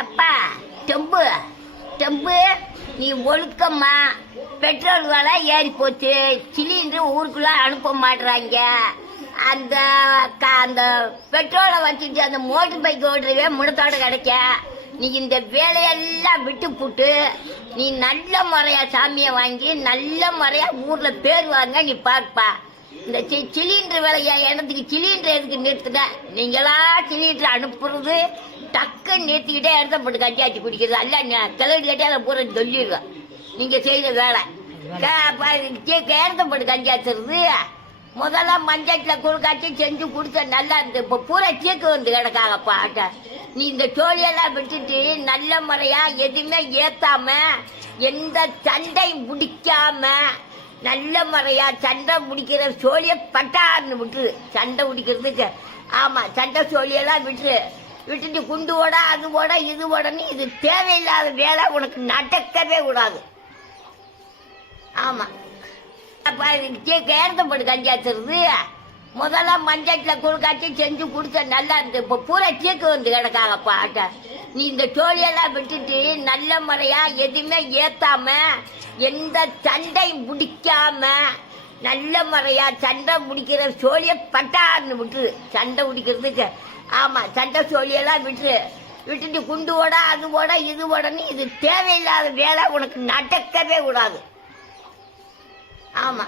எப்பா டெம்பு டெம்பு நீ ஒழுக்கம்மா. பெட்ரோல் விலை ஏறி போச்சு. சிலிண்டர் ஊருக்குள்ள அனுப்ப மாட்டுறாங்க. அந்த அந்த பெட்ரோலை வச்சுட்டு அந்த மோட்டர் பைக் ஓடுறவே முடத்தோட கிடைக்க. நீ இந்த வேலையெல்லாம் விட்டு போட்டு நீ நல்ல முறையா சாமியை வாங்கி நல்ல முறையா ஊர்ல பேர் வாங்க நீ பாருப்பா. இந்த சிலிண்டர் விலையா இடத்துக்கு சிலிண்டர் எதுக்கு நிறுத்துன? நீங்களா சிலிண்டர் அனுப்புறது டக்குன்னு நிறுத்திக்கிட்டே இடத்த போட்டு கஞ்சாச்சு குடிக்கிறது அல்ல. கிளறி கட்டி அதை பூரா சொல்லிடுவேன். நீங்க செய்யற வேலை இடத்த போட்டு கஞ்சாச்சுறது. முதல்ல மஞ்சட்டில குழுக்காச்சி செஞ்சு குடிச்ச நல்லா இருந்து. இப்ப பூரா சீக்கு வந்து கிடக்காங்கப்பா. நீ இந்த சோழியெல்லாம் விட்டுட்டு நல்ல முறையா எதுவுமே ஏத்தாம எந்த சண்டையும் பிடிக்காம நல்ல முறையா சண்டை முடிக்கிற சோழிய பட்டான்னு விட்டுரு. சண்டை பிடிக்கிறதுக்கு ஆமா சண்டை சோழியெல்லாம் விட்டுட்டு குண்டு ஓட அது ஓட இது ஓடன்னு இது தேவையில்லாத வேலை உனக்கு நடக்கவே கூடாது. ஆமா இடத்த போட்டு கஞ்சாச்சுறது. முதல்ல மஞ்சட்டில குழுக்காச்சி செஞ்சு குடிச்ச நல்லா இருந்து. இப்ப பூரா சீக்கு வந்து கிடக்காங்கப்பா. நீ இந்த சோழியெல்லாம் விட்டுட்டு நல்ல முறையா எதுவுமே ஏத்தாம எந்த சண்டையும் பிடிக்காம நல்ல முறையா சண்டை முடிக்கிற சோழிய பட்டான்னு விட்டுரு. சண்டை பிடிக்கிறதுக்கு ஆமா சண்டை சோழியெல்லாம் விட்டுட்டு குண்டு ஓட அது ஓட இது ஓடன்னு இது தேவையில்லாத வேலை உனக்கு நடக்கவே கூடாது. ஆமா